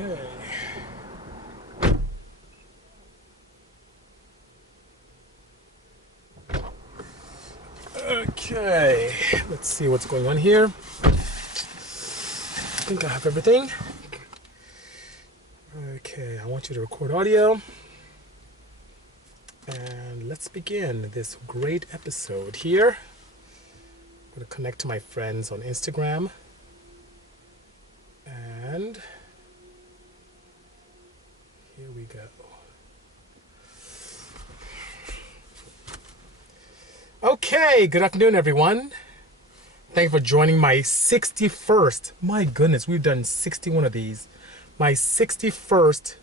Okay. Okay, let's see what's going on here. I think I have everything. Okay, I want you to record audio. And let's begin this great episode here. I'm going to connect to my friends on Instagram. And here we go. Okay, good afternoon, everyone. Thank you for joining my 61st. My goodness, we've done 61 of these. My 61st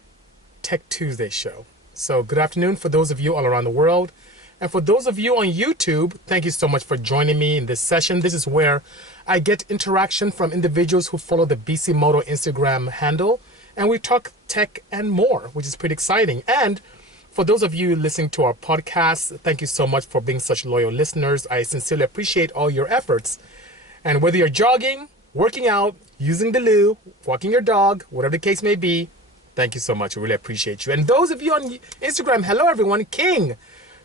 Tech Tuesday show. So good afternoon for those of you all around the world. And for those of you on YouTube, thank you so much for joining me in this session. This is where I get interaction from individuals who follow the Bisimoto Instagram handle. And we talk tech and more, which is pretty exciting. And for those of you listening to our podcast, thank you so much for being such loyal listeners. I sincerely appreciate all your efforts. And whether you're jogging, working out, using the loo, walking your dog, whatever the case may be, thank you so much. We really appreciate you. And those of you on Instagram, hello everyone. King,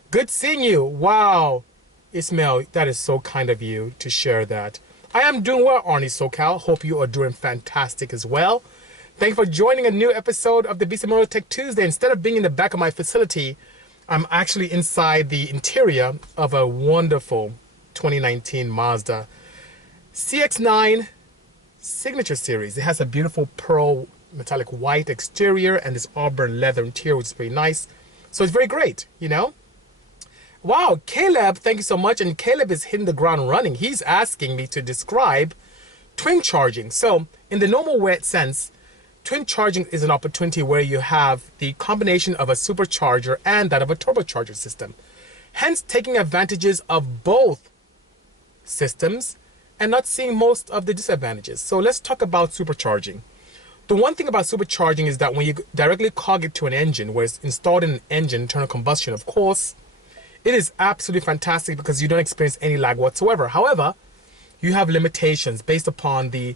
good seeing you. Wow. Ismail, that is so kind of you to share that. I am doing well, Arnie SoCal. Hope you are doing fantastic as well. Thank you for joining a new episode of the Bisimoto Tech Tuesday. Instead of being in the back of my facility, I'm actually inside the interior of a wonderful 2019 Mazda CX9 Signature Series. It has a beautiful pearl metallic white exterior and this auburn leather interior, which is pretty nice. So it's very great, you know? Wow, Caleb, thank you so much. And Caleb is hitting the ground running. He's asking me to describe twin charging. So in the normal way sense, twin charging is an opportunity where you have the combination of a supercharger and that of a turbocharger system. Hence, taking advantages of both systems and not seeing most of the disadvantages. So let's talk about supercharging. The one thing about supercharging is that when you directly cog it to an engine, where it's installed in an engine, internal combustion, of course, it is absolutely fantastic because you don't experience any lag whatsoever. However, you have limitations based upon the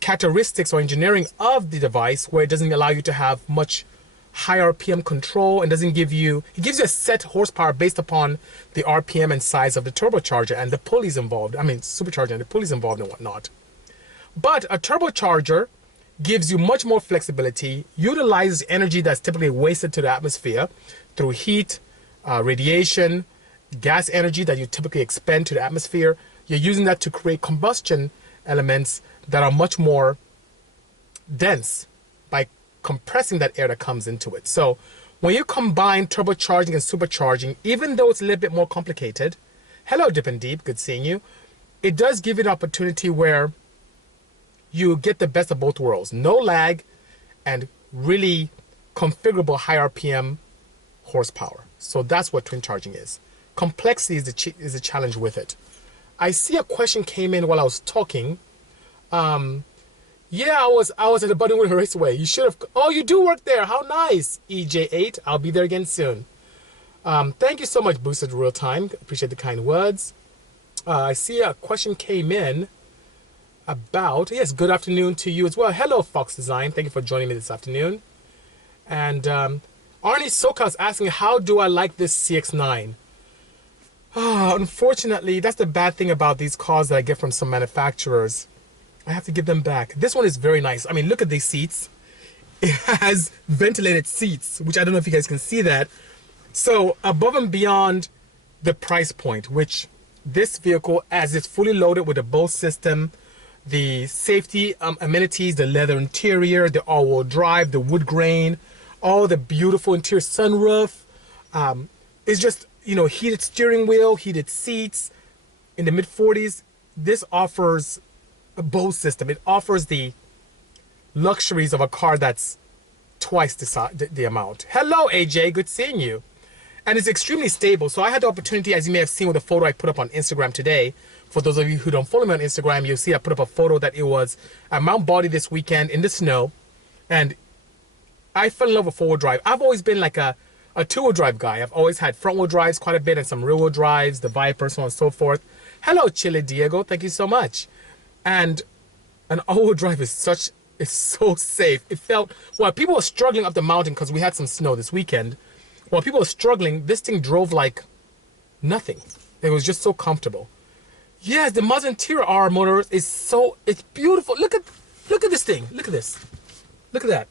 characteristics or engineering of the device, where it doesn't allow you to have much high RPM control and doesn't give you, it gives you a set horsepower based upon the RPM and size of the turbocharger and the pulleys involved. I mean, supercharger and the pulleys involved and whatnot. But a turbocharger gives you much more flexibility, utilizes energy that's typically wasted to the atmosphere through heat, radiation, gas energy that you typically expend to the atmosphere. You're using that to create combustion elements that are much more dense by compressing that air that comes into it. So when you combine turbocharging and supercharging, even though it's a little bit more complicated, hello Dip and Deep, good seeing you, it does give you an opportunity where you get the best of both worlds. No lag and really configurable high RPM horsepower. So that's what twin charging is. Complexity is the challenge with it. I see a question came in while I was talking. Yeah, I was at the Buttonwood Raceway. You should have. Oh, you do work there. How nice. EJ8. I'll be there again soon. Thank you so much, Boosted Real Time. Appreciate the kind words. I see a question came in about, yes, good afternoon to you as well. Hello, Fox Design. Thank you for joining me this afternoon. And Arnie Soka is asking, how do I like this CX9? Unfortunately, that's the bad thing about these cars that I get from some manufacturers. I have to give them back. This one is very nice. I mean, look at these seats. It has ventilated seats, which I don't know if you guys can see that. So above and beyond the price point, which this vehicle, as it's fully loaded with a Bose system, the safety amenities, the leather interior, the all-wheel drive, the wood grain, all the beautiful interior sunroof, it's just, you know, heated steering wheel, heated seats in the mid-40s. This offers a Bose system. It offers the luxuries of a car that's twice the amount. Hello, AJ. Good seeing you. And it's extremely stable. So I had the opportunity, as you may have seen with the photo I put up on Instagram today. For those of you who don't follow me on Instagram, you'll see I put up a photo that it was at Mount Baldy this weekend in the snow. And I fell in love with four-wheel drive. I've always been like a two-wheel drive guy. I've always had front-wheel drives quite a bit and some rear-wheel drives, the Viper, so on and so forth. Hello, Chile Diego. Thank you so much. And an all-wheel drive is such It's so safe. It felt, while people were struggling up the mountain because we had some snow this weekend, while people were struggling, this thing drove like nothing. It was just so comfortable. Yes, the Mazda interior R motor is so, it's beautiful. Look at this thing. Look at this. Look at that.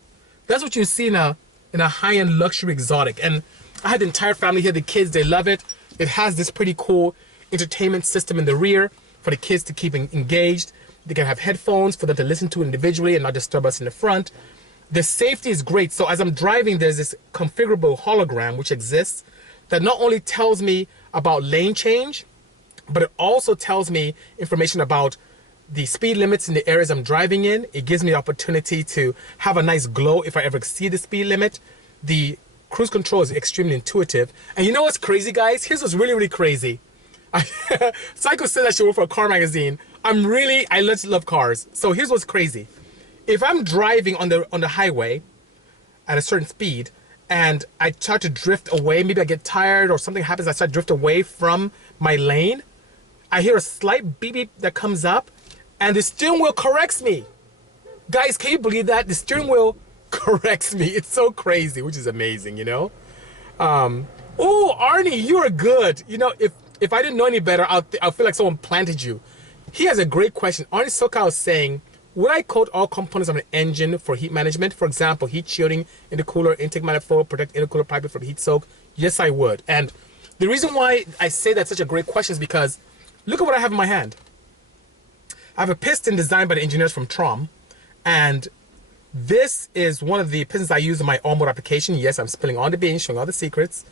That's what you see in a high-end luxury exotic. And I had the entire family here, the kids, they love it. It has this pretty cool entertainment system in the rear for the kids to keep engaged. They can have headphones for them to listen to individually and not disturb us in the front. The safety is great. So as I'm driving, there's this configurable hologram which exists that not only tells me about lane change, but it also tells me information about the speed limits in the areas I'm driving in. It gives me the opportunity to have a nice glow if I ever exceed the speed limit. The cruise control is extremely intuitive. And you know what's crazy, guys? Here's what's really, really crazy. Psycho said that she worked for a car magazine. I love cars. So here's what's crazy. If I'm driving on the highway at a certain speed and I start to drift away, maybe I get tired or something happens, I start to drift away from my lane, I hear a slight beep beep that comes up and the steering wheel corrects me. Guys, can you believe that? The steering wheel corrects me. It's so crazy, which is amazing, you know? Oh, Arnie, you are good. You know, if I didn't know any better, I'll feel like someone planted you. He has a great question. Arnie Sokal is saying, would I coat all components of an engine for heat management? For example, heat shielding, intercooler, intake manifold, protect intercooler piping from heat soak? Yes, I would. And the reason why I say that's such a great question is because look at what I have in my hand. I have a piston designed by the engineers from Trom, and this is one of the pistons I use in my all-motor application. Yes, I'm spilling all the beans, showing all the secrets.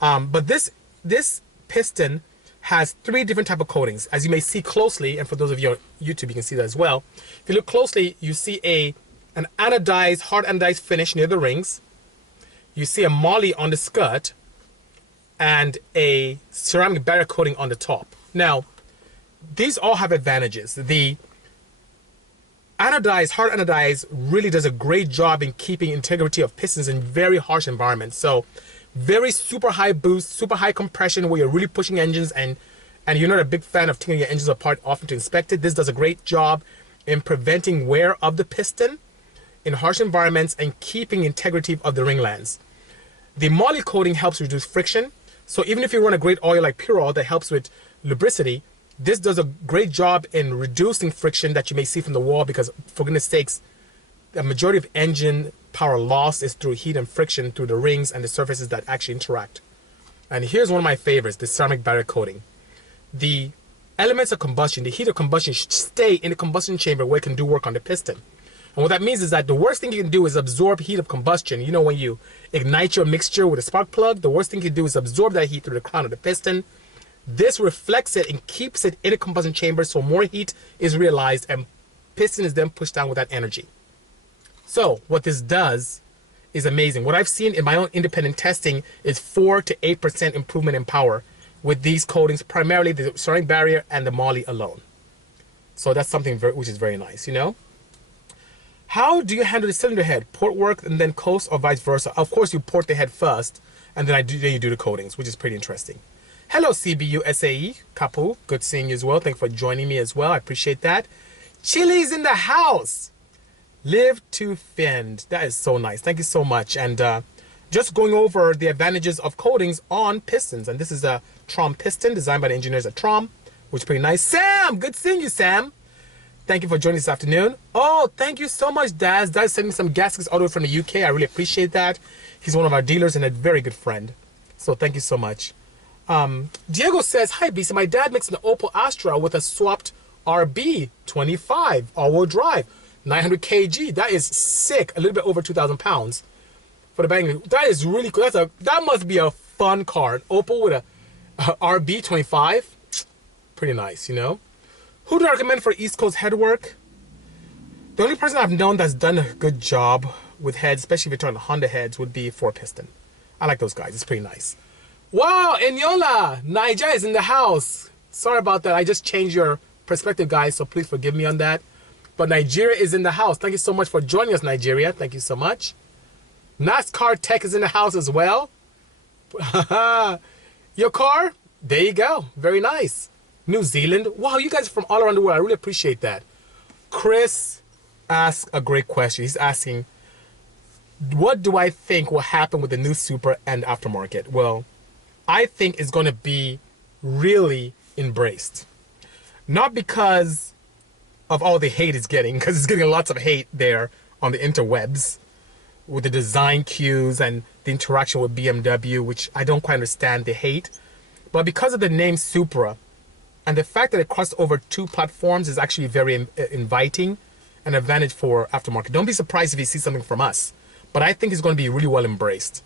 But this piston has 3 different type of coatings. As you may see closely, and for those of you on YouTube, you can see that as well. If you look closely, you see an anodized, hard anodized finish near the rings. You see a moly on the skirt, and a ceramic barrier coating on the top. Now, these all have advantages. The anodized, hard anodized really does a great job in keeping integrity of pistons in very harsh environments. So very super high boost, super high compression where you're really pushing engines and you're not a big fan of taking your engines apart often to inspect it. This does a great job in preventing wear of the piston in harsh environments and keeping integrity of the ringlands. The moly coating helps reduce friction. So even if you run a great oil like Pure Oil that helps with lubricity, this does a great job in reducing friction that you may see from the wall because, for goodness sakes, the majority of engine power loss is through heat and friction through the rings and the surfaces that actually interact. And here's one of my favorites, the ceramic barrier coating. The elements of combustion, the heat of combustion should stay in the combustion chamber where it can do work on the piston. And what that means is that the worst thing you can do is absorb heat of combustion. You know, when you ignite your mixture with a spark plug, the worst thing you can do is absorb that heat through the crown of the piston. This reflects it and keeps it in the combustion chamber so more heat is realized and piston is then pushed down with that energy. So what this does is amazing. What I've seen in my own independent testing is 4 to 8% improvement in power with these coatings, primarily the ceramic barrier and the moly alone. So that's something which is very nice, you know? How do you handle the cylinder head? Port work and then coast, or vice versa? Of course, you port the head first, and then you do the coatings, which is pretty interesting. Hello, CBU SAE, Kapu. Good seeing you as well. Thanks for joining me as well. I appreciate that. Chili's in the house. Live to fend. That is so nice. Thank you so much. And just going over the advantages of coatings on pistons. And this is a Trom piston designed by the engineers at Trom, which is pretty nice. Sam, good seeing you, Sam. Thank you for joining this afternoon. Oh, thank you so much, Daz. Daz sent me some gaskets all the way from the UK. I really appreciate that. He's one of our dealers and a very good friend. So thank you so much. Diego says, hi, BC. My dad makes an Opel Astra with a swapped RB25 all-wheel drive, 900 kg. That is sick. A little bit over 2,000 pounds for the bang. That is really cool. That must be a fun car. An Opel with a RB25. Pretty nice, you know. Who do I recommend for East Coast headwork? The only person I've known that's done a good job with heads, especially if you're talking Honda heads, would be 4-piston. I like those guys. It's pretty nice. Wow, Enyola, Niger is in the house. Sorry about that. I just changed your perspective, guys, so please forgive me on that. But Nigeria is in the house. Thank you so much for joining us, Nigeria. Thank you so much. NASCAR Tech is in the house as well. Your car? There you go. Very nice. New Zealand. Wow, you guys are from all around the world. I really appreciate that. Chris, asked a great question. He's asking, what do I think will happen with the new Supra and aftermarket? Well, I think it's going to be really embraced. Not because of all the hate it's getting, because it's getting lots of hate there on the interwebs with the design cues and the interaction with BMW, which I don't quite understand the hate. But because of the name Supra and the fact that it crossed over two platforms is actually very inviting, an advantage for aftermarket. Don't be surprised if you see something from us. But I think it's going to be really well embraced.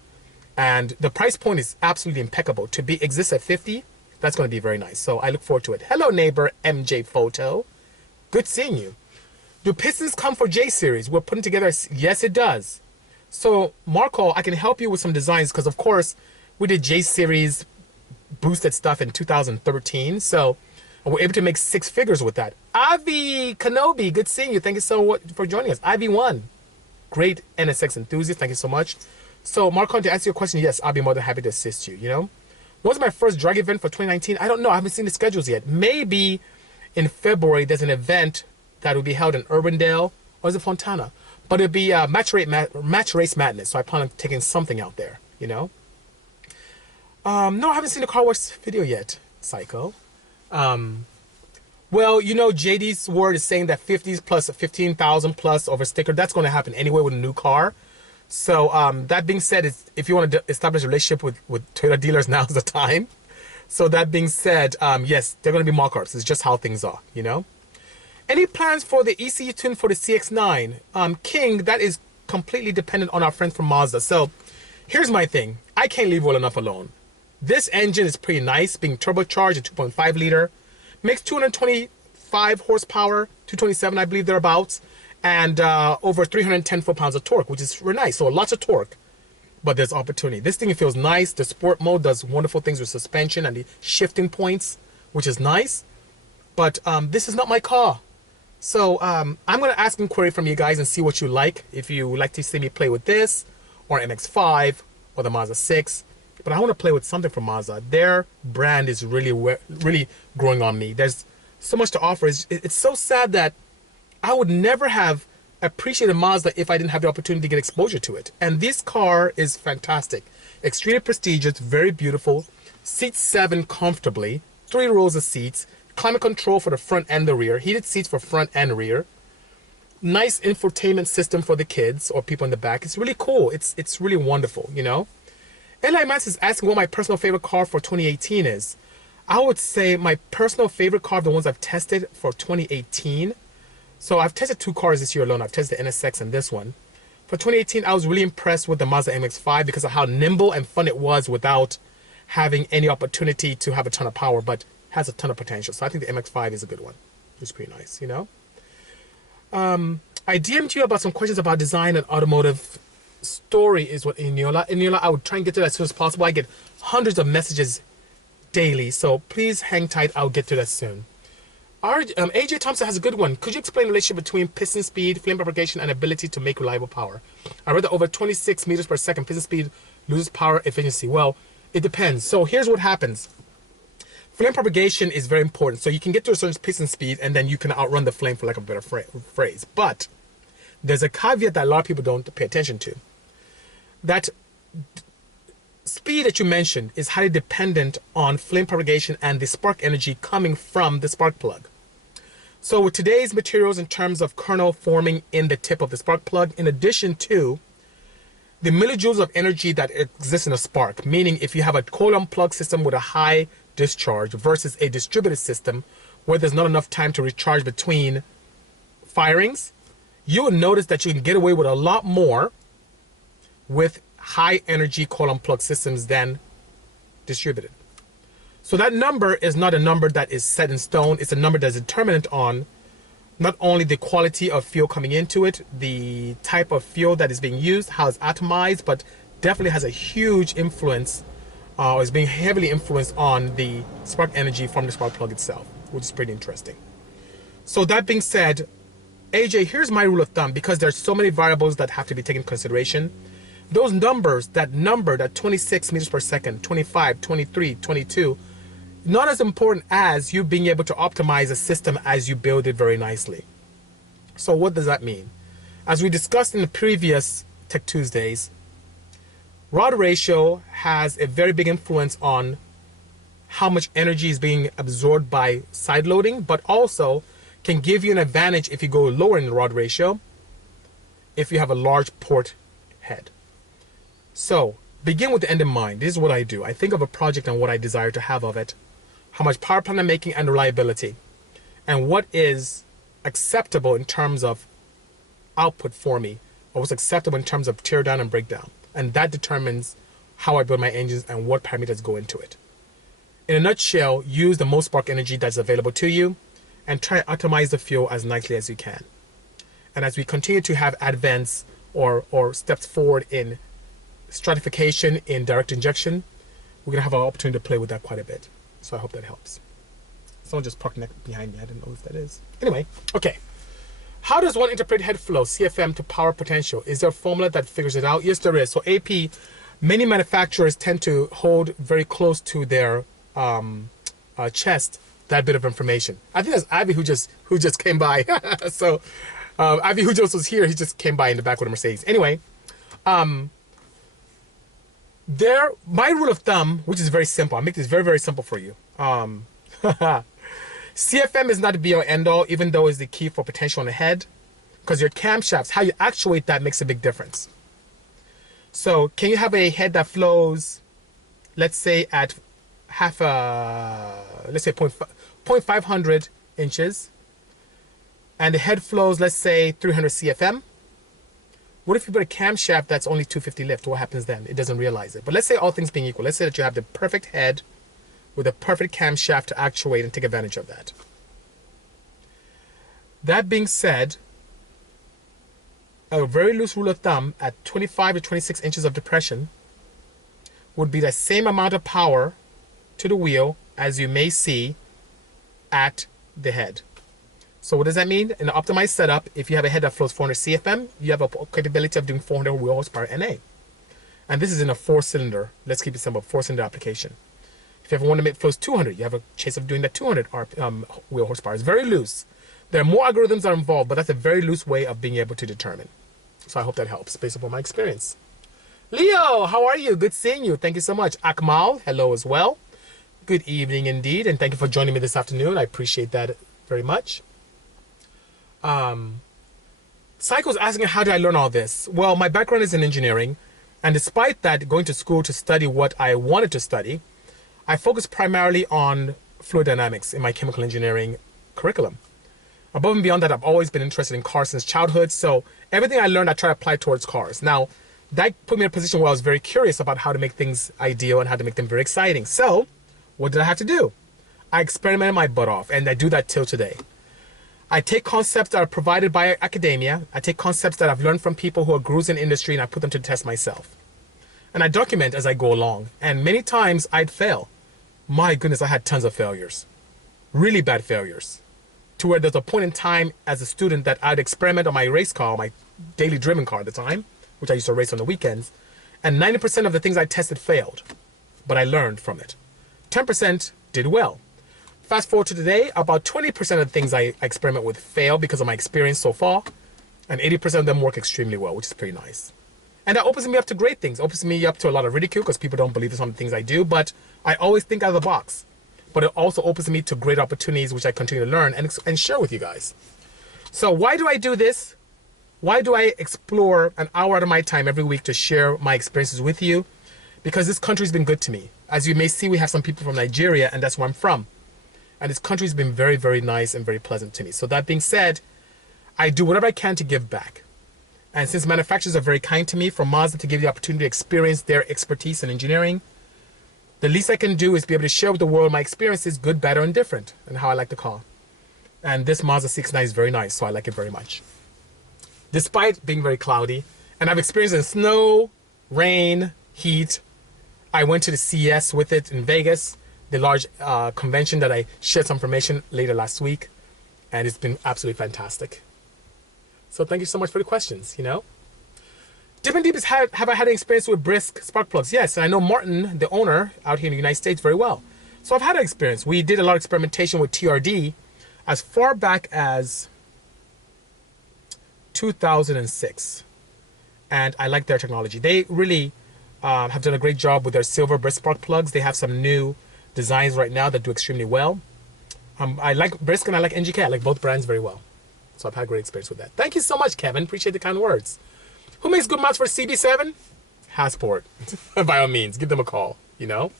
And the price point is absolutely impeccable. To be exist at 50, that's going to be very nice. So I look forward to it. Hello, neighbor MJ Photo. Good seeing you. Do pistons come for J series? We're putting together. Yes, it does. So Marco, I can help you with some designs because, of course, we did J series boosted stuff in 2013. So we're able to make 6 figures with that. Avi Kenobi, good seeing you. Thank you so much for joining us. Ivy1, great NSX enthusiast. Thank you so much. So Marco, to answer your question, yes, I'll be more than happy to assist you. You know, what's my first drag event for 2019? I don't know. I haven't seen the schedules yet. Maybe in February there's an event that will be held in Urbandale, or is it Fontana? But it'll be match race madness. So I plan on taking something out there. You know. No, I haven't seen the car wash video yet, Psycho. Well, you know, JD's word is saying that 50s plus 15,000 plus over sticker. That's going to happen anyway with a new car. So that being said, if you want to establish a relationship with Toyota dealers, now's the time. So that being said, yes, they're going to be mock-ups. It's just how things are, you know. Any plans for the ECU tune for the CX9? King, that is completely dependent on our friends from Mazda. So here's my thing. I can't leave well enough alone. This engine is pretty nice, being turbocharged at 2.5 liter. Makes 225 horsepower, 227 I believe thereabouts, and over 310 foot-pounds of torque, which is really nice. So lots of torque, but there's opportunity. This thing feels nice. The sport mode does wonderful things with suspension and the shifting points, which is nice. But this is not my car. So I'm going to ask inquiry from you guys and see what you like. If you like to see me play with this, or MX-5, or the Mazda 6. But I want to play with something from Mazda. Their brand is really growing on me. There's so much to offer. It's so sad that I would never have appreciated Mazda if I didn't have the opportunity to get exposure to it. And this car is fantastic. Extremely prestigious, very beautiful. Seats 7 comfortably. 3 rows of seats. Climate control for the front and the rear. Heated seats for front and rear. Nice infotainment system for the kids or people in the back. It's really cool. It's really wonderful, you know. Eli Mans is asking what my personal favorite car for 2018 is. I would say my personal favorite car, the ones I've tested for 2018. So I've tested 2 cars this year alone. I've tested the NSX and this one. For 2018, I was really impressed with the Mazda MX-5 because of how nimble and fun it was without having any opportunity to have a ton of power, but has a ton of potential. So I think the MX-5 is a good one. It's pretty nice, you know. I DM'd you about some questions about design and automotive. Story is what Eniola, I would try and get to that as soon as possible. I get hundreds of messages daily, so please hang tight. I'll get to that soon. AJ Thompson has a good one. Could you explain the relationship between piston speed, flame propagation, and ability to make reliable power? I read that over 26 meters per second, piston speed loses power efficiency. Well, it depends. So here's what happens. Flame propagation is very important. So you can get to a certain piston speed, and then you can outrun the flame, for lack of a better phrase. But there's a caveat that a lot of people don't pay attention to. That speed that you mentioned is highly dependent on flame propagation and the spark energy coming from the spark plug. So with today's materials in terms of kernel forming in the tip of the spark plug, in addition to the millijoules of energy that exists in a spark, meaning if you have a coil plug system with a high discharge versus a distributed system where there's not enough time to recharge between firings, you will notice that you can get away with a lot more with high energy coil plug systems than distributed. So that number is not a number that is set in stone. It's a number that's determinant on not only the quality of fuel coming into it, the type of fuel that is being used, how it's atomized, but definitely has a huge influence, is being heavily influenced on the spark energy from the spark plug itself, which is pretty interesting. So that being said, AJ, here's my rule of thumb, because there's so many variables that have to be taken into consideration. Those numbers, that 26 meters per second, 25, 23, 22, not as important as you being able to optimize a system as you build it very nicely. So what does that mean? As we discussed in the previous Tech Tuesdays, rod ratio has a very big influence on how much energy is being absorbed by side loading, but also can give you an advantage if you go lower in the rod ratio if you have a large port head. So begin with the end in mind. This is what I do. I think of a project and what I desire to have of it, how much power plant I'm making and reliability, and what is acceptable in terms of output for me, or what's acceptable in terms of tear down and breakdown. And that determines how I build my engines and what parameters go into it. In a nutshell, use the most spark energy that's available to you and try to optimize the fuel as nicely as you can. And as we continue to have advance or steps forward in stratification in direct injection, we're going to have an opportunity to play with that quite a bit. So I hope that helps. Someone just parked behind me. I didn't know if that is. Anyway, okay. How does one interpret head flow, CFM, to power potential? Is there a formula that figures it out? Yes, there is. So AP, many manufacturers tend to hold very close to their chest that bit of information. I think that's Ivy who just came by. So Ivy who just was here, he just came by in the back with a Mercedes. Anyway, my rule of thumb, which is very simple, I'll make this very, very simple for you. CFM is not the be-all end-all, even though it's the key for potential on the head, because your camshafts, how you actuate that makes a big difference. So can you have a head that flows, let's say at let's say 0.500 inches, and the head flows, let's say 300 CFM? What if you put a camshaft that's only 250 lift? What happens then? It doesn't realize it. But let's say all things being equal, let's say that you have the perfect head with a perfect camshaft to actuate and take advantage of that. That being said, a very loose rule of thumb at 25 to 26 inches of depression would be the same amount of power to the wheel as you may see at the head. So what does that mean? In an optimized setup, if you have a head that flows 400 CFM, you have a capability of doing 400 wheel horsepower NA. And this is in a 4-cylinder, let's keep it simple, 4-cylinder application. If you ever want to make flows 200, you have a chance of doing that 200 wheel horsepower. It's very loose. There are more algorithms that are involved, but that's a very loose way of being able to determine. So I hope that helps based upon my experience. Leo, how are you? Good seeing you. Thank you so much. Akmal, hello as well. Good evening indeed, and thank you for joining me this afternoon. I appreciate that very much. Psycho's asking, how did I learn all this? Well, my background is in engineering, and despite that, going to school to study what I wanted to study, I focused primarily on fluid dynamics in my chemical engineering curriculum. Above and beyond that, I've always been interested in cars since childhood, so everything I learned, I try to apply towards cars. Now, that put me in a position where I was very curious about how to make things ideal and how to make them very exciting. So, what did I have to do? I experimented my butt off, and I do that till today. I take concepts that are provided by academia, I take concepts that I've learned from people who are gurus in the industry, and I put them to the test myself. And I document as I go along, and many times I'd fail. My goodness, I had tons of failures. Really bad failures. To where there's a point in time as a student that I'd experiment on my race car, my daily driven car at the time, which I used to race on the weekends, and 90% of the things I tested failed, but I learned from it. 10% did well. Fast forward to today, about 20% of the things I experiment with fail because of my experience so far, and 80% of them work extremely well, which is pretty nice. And that opens me up to great things, opens me up to a lot of ridicule because people don't believe some of the things I do, but I always think out of the box. But it also opens me to great opportunities, which I continue to learn and share with you guys. So why do I do this? Why do I explore an hour out of my time every week to share my experiences with you? Because this country's been good to me. As you may see, we have some people from Nigeria, and that's where I'm from. And this country's been very, very nice and very pleasant to me. So that being said, I do whatever I can to give back. And since manufacturers are very kind to me, from Mazda to give the opportunity to experience their expertise in engineering, the least I can do is be able to share with the world my experiences, good, bad, or indifferent, and how I like the car. And this Mazda CX9 is very nice, so I like it very much. Despite being very cloudy, and I've experienced it in snow, rain, heat. I went to the CES with it in Vegas, the large convention that I shared some information later last week, and it's been absolutely fantastic. So thank you so much for the questions, you know. Different Deep is, have I had an experience with brisk spark plugs? Yes, and I know Martin, the owner, out here in the United States very well. So I've had an experience. We did a lot of experimentation with TRD as far back as 2006. And I like their technology. They really have done a great job with their silver brisk spark plugs. They have some new designs right now that do extremely well. I like Brisk and I like NGK. I like both brands very well. So I've had a great experience with that. Thank you so much, Kevin. Appreciate the kind words. Who makes good mounts for CB7? Hasport. By all means, give them a call, you know.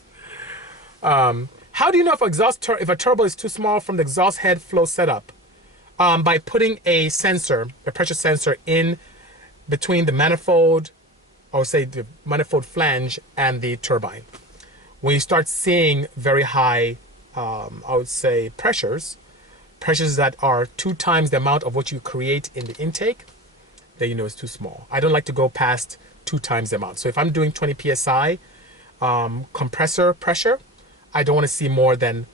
How do you know if a turbo is too small from the exhaust head flow setup? By putting a sensor, a pressure sensor in between the manifold, or say the manifold flange and the turbine. When you start seeing very high, I would say pressures that are 2 times the amount of what you create in the intake, then you know it's too small. I don't like to go past 2 times the amount. So if I'm doing 20 psi compressor pressure, I don't want to see more than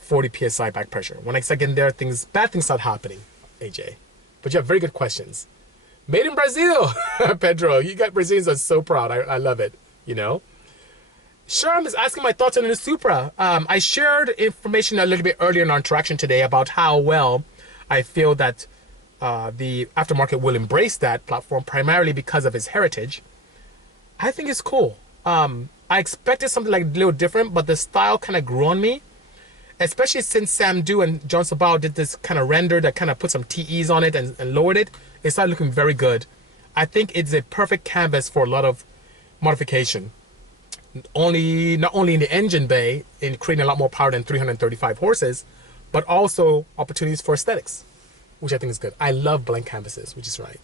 40 psi back pressure. When I start getting there, bad things start happening, AJ. But you have very good questions. Made in Brazil, Pedro. You got Brazilians are so proud. I love it, you know. Sherm is asking my thoughts on the new Supra. I shared information a little bit earlier in our interaction today about how well I feel that the aftermarket will embrace that platform primarily because of its heritage. I think it's cool. I expected something like a little different, but the style kind of grew on me, especially since Sam Du and John Sabao did this kind of render that kind of put some TEs on it and lowered it. It started looking very good. I think it's a perfect canvas for a lot of modification. Not only in the engine bay, in creating a lot more power than 335 horses, but also opportunities for aesthetics, which I think is good. I love blank canvases, which is right.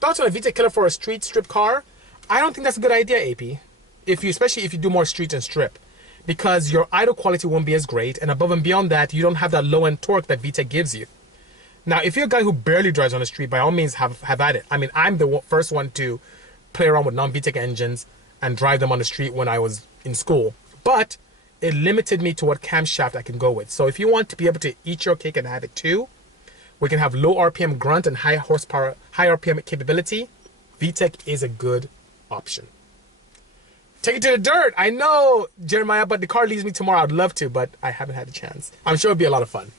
Thoughts on a VTEC killer for a street strip car? I don't think that's a good idea, AP. Especially if you do more street and strip, because your idle quality won't be as great, and above and beyond that, you don't have that low-end torque that VTEC gives you. Now, if you're a guy who barely drives on the street, by all means, have at it. I mean, I'm the first one to play around with non-VTEC engines and drive them on the street when I was in school. But it limited me to what camshaft I can go with. So if you want to be able to eat your cake and have it too, we can have low RPM grunt and high horsepower, high RPM capability. VTEC is a good option. Take it to the dirt. I know, Jeremiah, but the car leaves me tomorrow. I'd love to, but I haven't had a chance. I'm sure it'll be a lot of fun.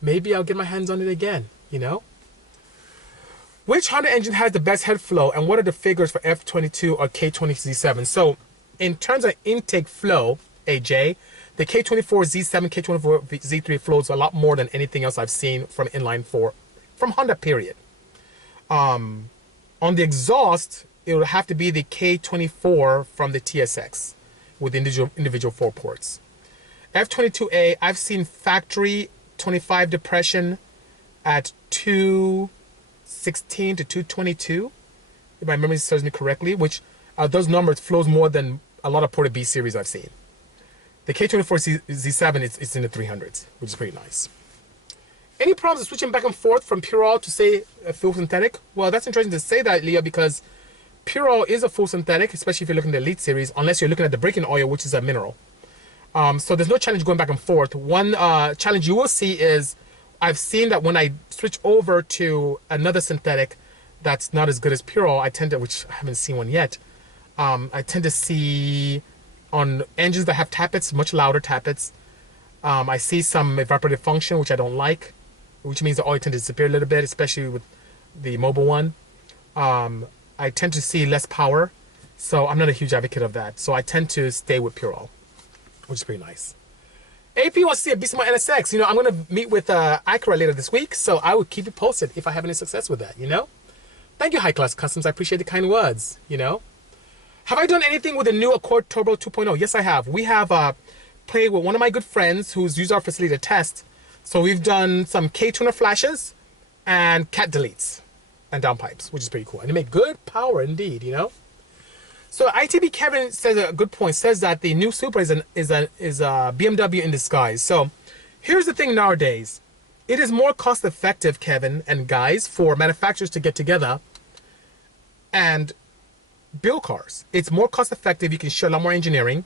Maybe I'll get my hands on it again, you know? Which Honda engine has the best head flow, and what are the figures for F22 or K20Z7? So, in terms of intake flow, AJ, the K24 Z7, K24 Z3 flows a lot more than anything else I've seen from inline 4, from Honda, period. On the exhaust, it would have to be the K24 from the TSX with individual 4 ports. F22A, I've seen factory 25 depression at 216 to 222, if my memory serves me correctly, which those numbers flows more than a lot of ported B series I've seen. The K24 Z7 is in the 300s, which is pretty nice. Any problems with switching back and forth from Purell to, say, a full synthetic? Well, that's interesting to say that, Leah, because Purell is a full synthetic, especially if you're looking at the Elite series, unless you're looking at the braking oil, which is a mineral. So there's no challenge going back and forth. One challenge you will see is I've seen that when I switch over to another synthetic that's not as good as Purell, which I haven't seen one yet, I tend to see on engines that have tappets, much louder tappets, I see some evaporative function, which I don't like, which means the oil tends to disappear a little bit, especially with the mobile one. I tend to see less power, so I'm not a huge advocate of that. So I tend to stay with Purell, which is pretty nice. AP wants to see a Bisimoto NSX. You know, I'm going to meet with Acura later this week, so I will keep you posted if I have any success with that, you know? Thank you, High Class Customs. I appreciate the kind words, you know? Have I done anything with the new Accord Turbo 2.0? Yes, I have. We have played with one of my good friends who's used our facility to test. So we've done some K-tuner flashes and cat deletes and downpipes, which is pretty cool. And they make good power indeed, you know? So ITB Kevin says a good point, says that the new Supra is a BMW in disguise. So here's the thing nowadays. It is more cost effective, Kevin and guys, for manufacturers to get together and build cars. It's more cost effective. You can share a lot more engineering.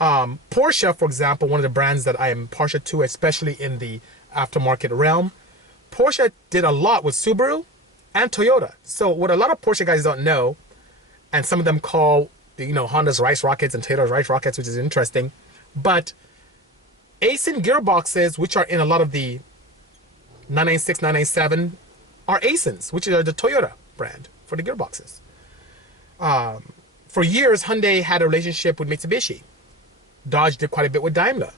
Porsche, for example, one of the brands that I am partial to, especially in the aftermarket realm, Porsche did a lot with Subaru and Toyota. So what a lot of Porsche guys don't know, and some of them call, you know, Honda's Rice Rockets and Toyota's Rice Rockets, which is interesting, but ASIN gearboxes, which are in a lot of the 996, 997, are Asins, which are the Toyota brand for the gearboxes. For years, Hyundai had a relationship with Mitsubishi. Dodge did quite a bit with Daimler.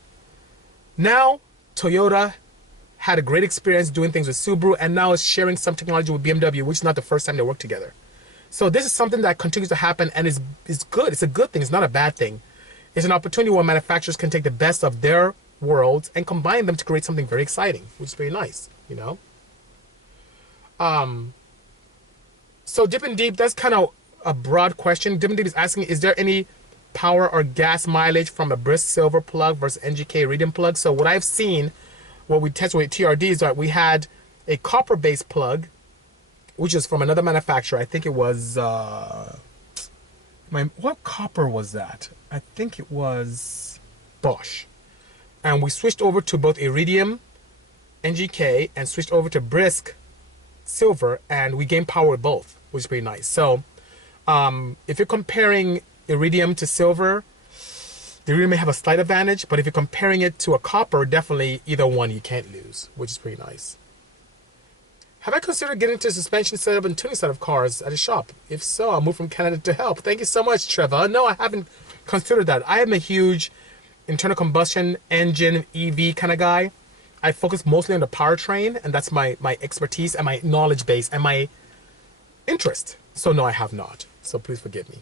Now, Toyota had a great experience doing things with Subaru, and now is sharing some technology with BMW, which is not the first time they work together. So this is something that continues to happen, and is good. It's a good thing. It's not a bad thing. It's an opportunity where manufacturers can take the best of their worlds and combine them to create something very exciting, which is very nice, you know? So Dippin' Deep, that's kind of a broad question. Dippin' Deep is asking, is there any power or gas mileage from a Brisk silver plug versus NGK iridium plug? So what I've seen, what we tested with TRD is that we had a copper-based plug, which is from another manufacturer. I think it was, what copper was that? I think it was Bosch. And we switched over to both iridium, NGK, and switched over to Brisk silver, and we gained power with both, which is pretty nice. So if you're comparing iridium to silver, the iridium may have a slight advantage, but if you're comparing it to a copper, definitely either one you can't lose, which is pretty nice. Have I considered getting into suspension setup and tuning set of cars at a shop? If so, I'll move from Canada to help. Thank you so much, Trevor. No, I haven't considered that. I am a huge internal combustion engine EV kind of guy. I focus mostly on the powertrain, and that's my expertise and my knowledge base and my interest. So no, I have not. So please forgive me.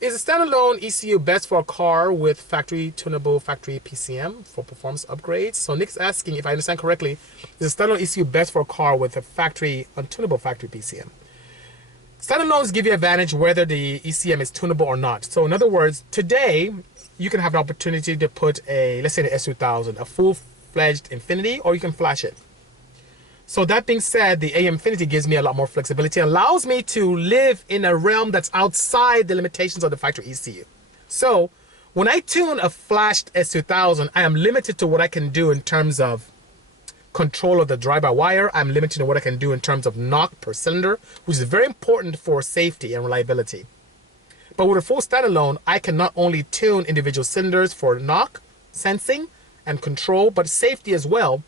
Is a standalone ECU best for a car with factory tunable factory PCM for performance upgrades? So Nick's asking, if I understand correctly, is a standalone ECU best for a car with a factory untunable factory PCM? Standalones give you advantage whether the ECM is tunable or not. So in other words, today you can have an opportunity to put a, let's say the S2000, a full-fledged Infinity, or you can flash it. So that being said, the A Infinity gives me a lot more flexibility, allows me to live in a realm that's outside the limitations of the factory ECU. So when I tune a flashed S2000, I am limited to what I can do in terms of control of the drive-by-wire. I'm limited to what I can do in terms of knock per cylinder, which is very important for safety and reliability. But with a full standalone, I can not only tune individual cylinders for knock, sensing, and control, but safety as well,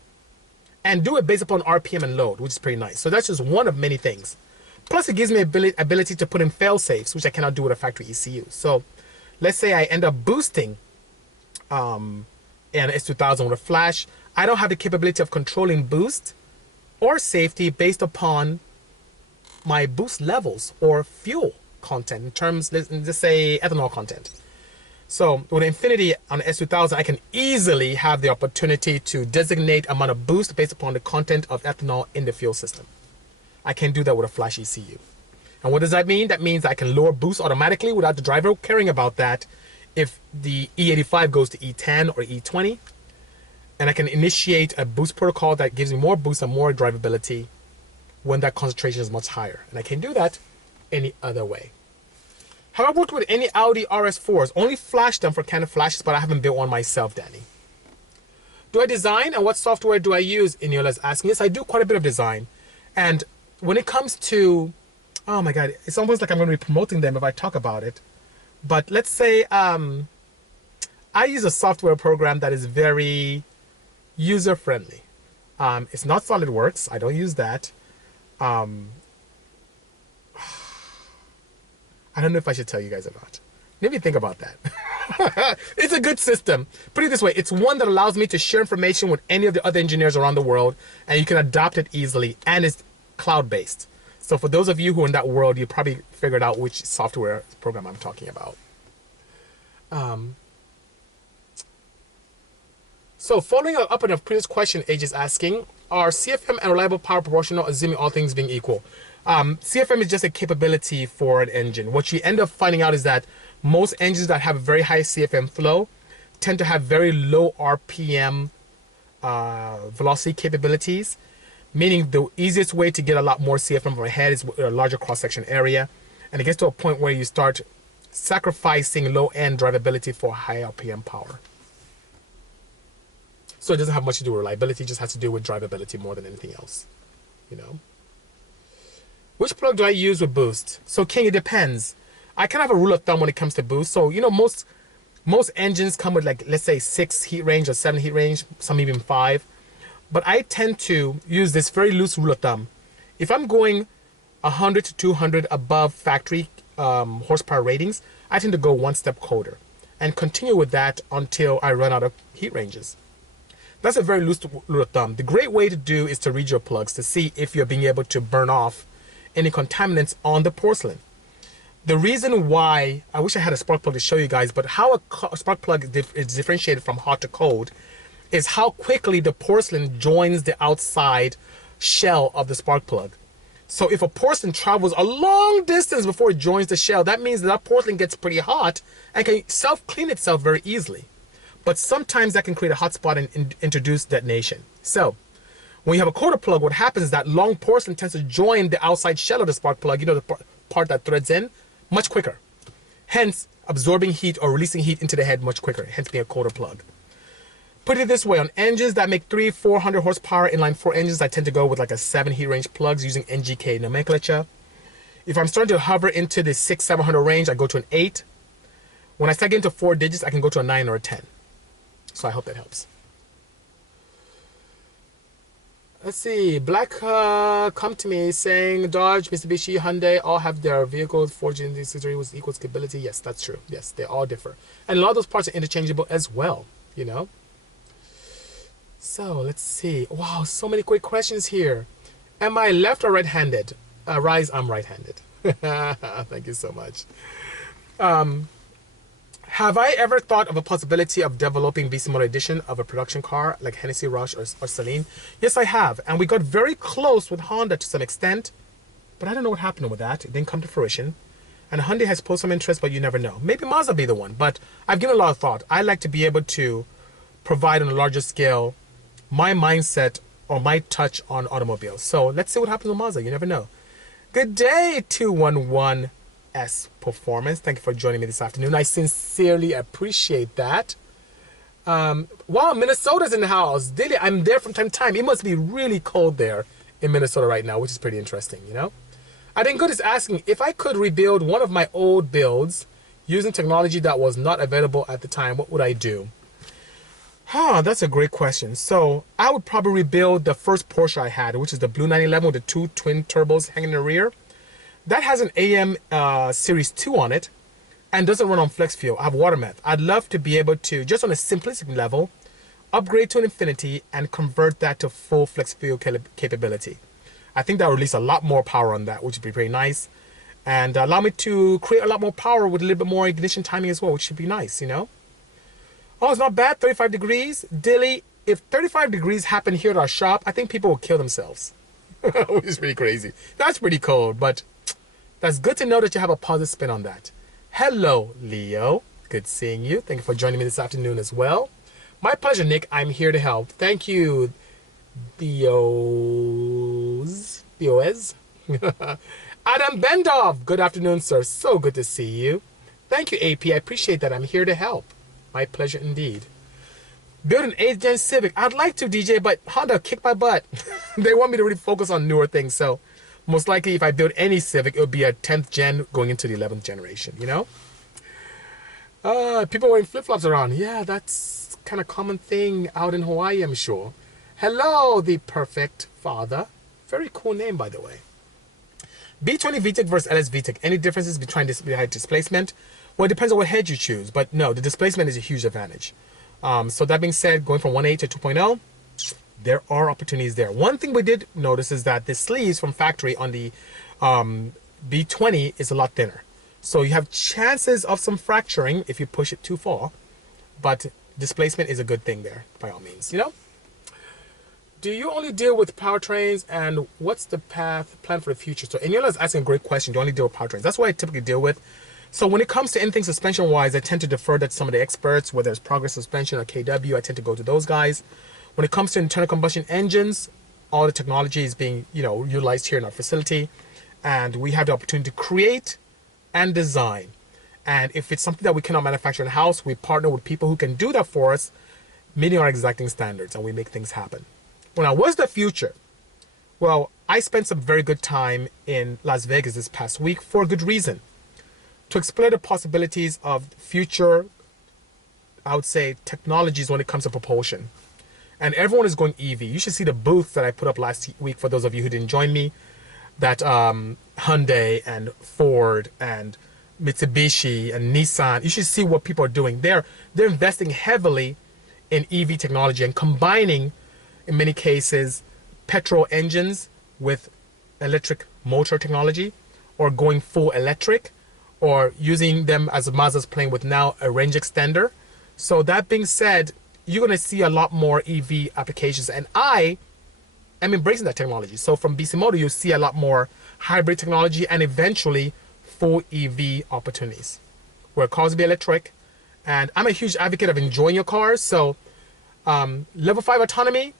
and do it based upon RPM and load, which is pretty nice. So that's just one of many things. Plus, it gives me ability to put in fail-safes, which I cannot do with a factory ECU. So let's say I end up boosting an S2000 with a flash. I don't have the capability of controlling boost or safety based upon my boost levels or fuel content in terms, let's say, ethanol content. So with Infinity on S2000, I can easily have the opportunity to designate amount of boost based upon the content of ethanol in the fuel system. I can do that with a flash ECU. And what does that mean? That means I can lower boost automatically without the driver caring about that if the E85 goes to E10 or E20. And I can initiate a boost protocol that gives me more boost and more drivability when that concentration is much higher. And I can do that any other way. Have I worked with any Audi RS4s? Only flashed them for Canon flashes, but I haven't built one myself, Danny. Do I design, and what software do I use? Iniola's asking. Yes, I do quite a bit of design. And when it comes to, oh my God, it's almost like I'm going to be promoting them if I talk about it. But let's say I use a software program that is very user-friendly. It's not SolidWorks. I don't use that. I don't know if I should tell you guys or not. Maybe think about that. It's a good system. Put it this way, it's one that allows me to share information with any of the other engineers around the world, and you can adopt it easily, and it's cloud-based. So for those of you who are in that world, you probably figured out which software program I'm talking about. So following up on a previous question, Age is asking, are CFM and reliable power proportional, assuming all things being equal? CFM is just a capability for an engine. What you end up finding out is that most engines that have very high CFM flow tend to have very low RPM velocity capabilities, meaning the easiest way to get a lot more CFM from a head is with a larger cross-section area. And it gets to a point where you start sacrificing low-end drivability for high RPM power. So it doesn't have much to do with reliability, it just has to do with drivability more than anything else, you know? Which plug do I use with boost? So King, it depends. I kind of have a rule of thumb when it comes to boost. So, you know, most engines come with, like, let's say 6 heat range or 7 heat range, some even 5. But I tend to use this very loose rule of thumb. If I'm going 100 to 200 above factory horsepower ratings, I tend to go one step colder and continue with that until I run out of heat ranges. That's a very loose rule of thumb. The great way to do is to read your plugs to see if you're being able to burn off any contaminants on the porcelain. The reason why, I wish I had a spark plug to show you guys, but how a spark plug is differentiated from hot to cold is how quickly the porcelain joins the outside shell of the spark plug. So if a porcelain travels a long distance before it joins the shell, that means that porcelain gets pretty hot and can self-clean itself very easily. But sometimes that can create a hot spot and introduce detonation. So when you have a coated plug, what happens is that long porcelain tends to join the outside shell of the spark plug, you know, the part that threads in, much quicker. Hence, absorbing heat or releasing heat into the head much quicker, hence being a coated plug. Put it this way, on engines that make 300-400 horsepower, inline 4 engines, I tend to go with like a 7 heat range plugs using NGK nomenclature. If I'm starting to hover into the 600-700 range, I go to an 8. When I start getting to 4 digits, I can go to a 9 or a 10. So I hope that helps. Let's see, Black come to me saying Dodge, Mitsubishi, Hyundai all have their vehicles forged in the accessory with equal capability. Yes, that's true. Yes, they all differ. And a lot of those parts are interchangeable as well, you know. So let's see. Wow, so many quick questions here. Am I left or right-handed? Rise, I'm right-handed. Thank you so much. Have I ever thought of a possibility of developing Bisimoto edition of a production car like Hennessy Rush or Celine? Yes, I have. And we got very close with Honda to some extent, but I don't know what happened with that. It didn't come to fruition. And Hyundai has pulled some interest, but you never know. Maybe Mazda be the one, but I've given a lot of thought. I like to be able to provide on a larger scale my mindset or my touch on automobiles. So let's see what happens with Mazda. You never know. Good day, 211S Performance. Thank you for joining me this afternoon. I sincerely appreciate that. Wow, Minnesota's in the house. Daily, I'm there from time to time. It must be really cold there in Minnesota right now, which is pretty interesting, you know? I think Good is asking if I could rebuild one of my old builds using technology that was not available at the time, what would I do? That's a great question. So I would probably rebuild the first Porsche I had, which is the Blue 911 with the 2 twin turbos hanging in the rear. That has an AM Series 2 on it and doesn't run on flex fuel. I have water meth. I'd love to be able to, just on a simplistic level, upgrade to an Infinity and convert that to full flex fuel capability. I think that would release a lot more power on that, which would be pretty nice. And allow me to create a lot more power with a little bit more ignition timing as well, which should be nice, you know? Oh, it's not bad, 35 degrees. Dilly, if 35 degrees happen here at our shop, I think people will kill themselves. Which is pretty crazy. That's pretty cold, but that's good to know that you have a positive spin on that. Hello, Leo. Good seeing you. Thank you for joining me this afternoon as well. My pleasure, Nick. I'm here to help. Thank you, Boaz. Adam Bendov. Good afternoon, sir. So good to see you. Thank you, AP. I appreciate that. I'm here to help. My pleasure indeed. Build an 8th gen Civic. I'd like to, DJ, but Honda kicked my butt. They want me to really focus on newer things. So most likely if I build any Civic, it would be a 10th gen going into the 11th generation, you know? People wearing flip-flops around. Yeah, that's kind of common thing out in Hawaii, I'm sure. Hello, the perfect father. Very cool name, by the way. B20 VTEC versus LS VTEC. Any differences between displacement? Well, it depends on what head you choose, but no, the displacement is a huge advantage. So that being said, going from 1.8 to 2.0, there are opportunities there. One thing we did notice is that the sleeves from factory on the B20 is a lot thinner. So you have chances of some fracturing if you push it too far, but displacement is a good thing there, by all means, you know? Do you only deal with powertrains, and what's the plan for the future? So Eniola is asking a great question. Do you only deal with powertrains? That's what I typically deal with. So when it comes to anything suspension-wise, I tend to defer that to some of the experts, whether it's Progress Suspension or KW, I tend to go to those guys. When it comes to internal combustion engines, all the technology is being, you know, utilized here in our facility, and we have the opportunity to create and design. And if it's something that we cannot manufacture in-house, we partner with people who can do that for us, meeting our exacting standards, and we make things happen. Well, now, what's the future? Well, I spent some very good time in Las Vegas this past week for a good reason. To explore the possibilities of future, I would say, technologies when it comes to propulsion. And everyone is going EV. You should see the booth that I put up last week for those of you who didn't join me. that Hyundai and Ford and Mitsubishi and Nissan, you should see what people are doing. They're investing heavily in EV technology and combining, in many cases, petrol engines with electric motor technology, or going full electric, or using them as Mazda's playing with now a range extender. So that being said, you're going to see a lot more EV applications, and I am embracing that technology. So from Bisimoto, you'll see a lot more hybrid technology and eventually full EV opportunities where cars will be electric. And I'm a huge advocate of enjoying your cars. So level 5 autonomy,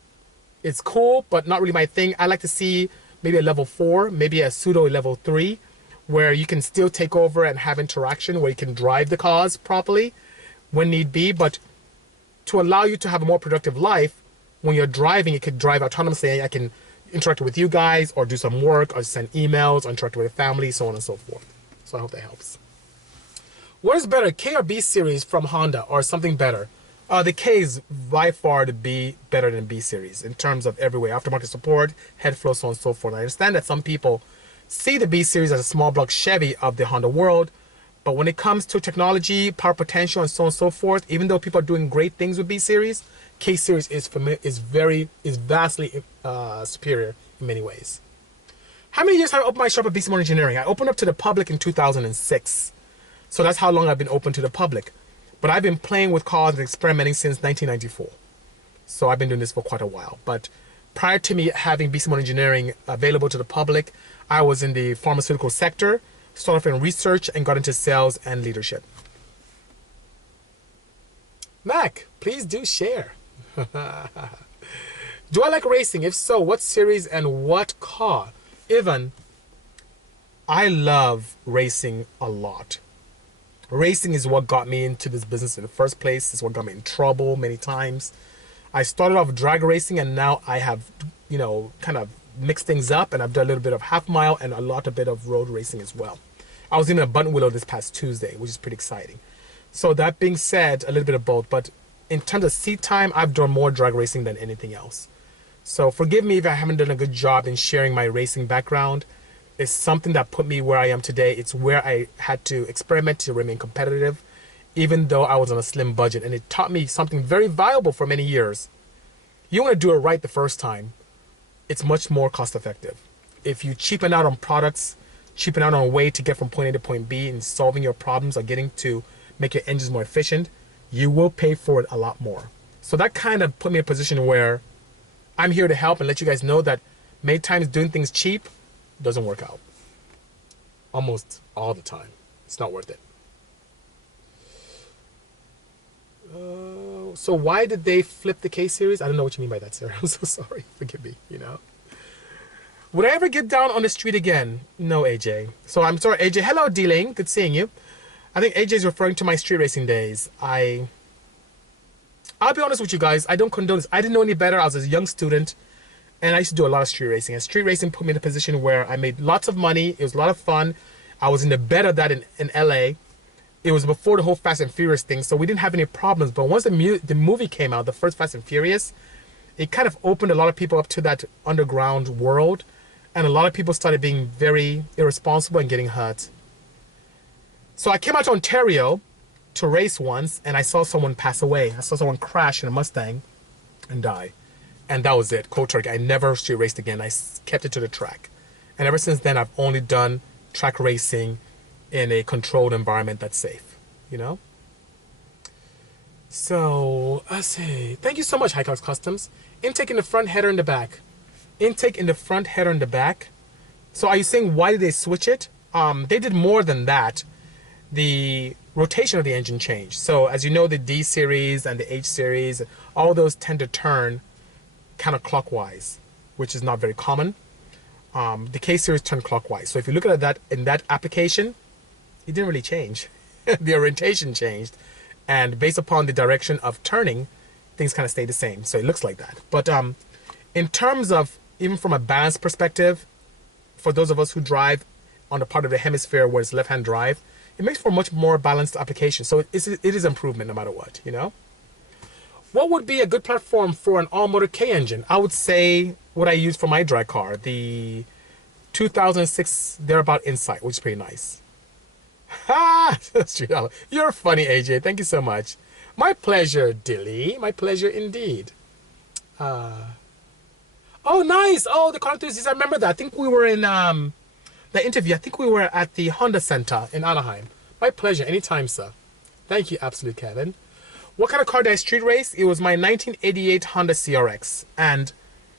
it's cool, but not really my thing. I like to see maybe a level 4, maybe a pseudo level 3, where you can still take over and have interaction, where you can drive the cars properly when need be. But to allow you to have a more productive life, when you're driving, you can drive autonomously. I can interact with you guys, or do some work, or send emails, or interact with your family, so on and so forth. So I hope that helps. What is better, K or B series from Honda, or something better? The K is by far the B better than B series in terms of every way, aftermarket support, head flow, so on and so forth. I understand that some people see the B series as a small block Chevy of the Honda world, but when it comes to technology, power potential, and so on and so forth, even though people are doing great things with B series, K series is vastly superior in many ways. How many years have I opened my shop at Bisimoto Engineering? I opened up to the public in 2006. So that's how long I've been open to the public. But I've been playing with cars and experimenting since 1994. So I've been doing this for quite a while. But prior to me having Bisimoto Engineering available to the public, I was in the pharmaceutical sector, started off in research, and got into sales and leadership. Mac, please do share. Do I like racing? If so, what series and what car? Ivan, I love racing a lot. Racing is what got me into this business in the first place. It's what got me in trouble many times. I started off drag racing, and now I have, kind of mixed things up, and I've done a little bit of half mile and a bit of road racing as well. I was in a button wheeler this past Tuesday, which is pretty exciting. So that being said, a little bit of both, but in terms of seat time, I've done more drag racing than anything else. So forgive me if I haven't done a good job in sharing my racing background. It's something that put me where I am today. It's where I had to experiment to remain competitive, even though I was on a slim budget. And it taught me something very valuable for many years. You want to do it right the first time, it's much more cost effective. If you cheapen out on products, cheapen out on a way to get from point A to point B and solving your problems or getting to make your engines more efficient, you will pay for it a lot more. So that kind of put me in a position where I'm here to help and let you guys know that many times doing things cheap doesn't work out. Almost all the time. It's not worth it. So why did they flip the K series? I don't know what you mean by that, Sarah. I'm so sorry. Forgive me, Would I ever get down on the street again? No, AJ. So I'm sorry, AJ. Hello, D-Ling. Good seeing you. I think AJ is referring to my street racing days. I'll be honest with you guys. I don't condone this. I didn't know any better. I was a young student, and I used to do a lot of street racing. And street racing put me in a position where I made lots of money. It was a lot of fun. I was in the bed of that in LA. It was before the whole Fast and Furious thing, so we didn't have any problems. But once the movie came out, the first Fast and Furious, it kind of opened a lot of people up to that underground world. And a lot of people started being very irresponsible and getting hurt. So I came out to Ontario to race once, and I saw someone pass away. I saw someone crash in a Mustang and die. And that was it. Cold turkey. I never street raced again. I kept it to the track. And ever since then, I've only done track racing in a controlled environment that's safe, So, let's see. Thank you so much, Highclass Customs. Intake in the front, header in the back. Intake in the front, header in the back. So are you saying why did they switch it? They did more than that. The rotation of the engine changed. So as you know, the D series and the H series, all those tend to turn counterclockwise, which is not very common. The K series turned clockwise. So if you look at that in that application, it didn't really change. The orientation changed, and based upon the direction of turning, things kind of stay the same. So it looks like that. But in terms of, even from a balance perspective, for those of us who drive on the part of the hemisphere where it's left-hand drive, it makes for a much more balanced application. So it is improvement no matter what, What would be a good platform for an all-motor K engine? I would say what I use for my drag car, the 2006 thereabout Insight, which is pretty nice. Ha! You're funny, AJ. Thank you so much. My pleasure, Dilly. My pleasure indeed. Oh, nice. Oh, the car enthusiast. I remember that. I think we were in the interview. I think we were at the Honda Center in Anaheim. My pleasure. Anytime, sir. Thank you, absolute Kevin. What kind of car did I street race? It was my 1988 Honda CRX. And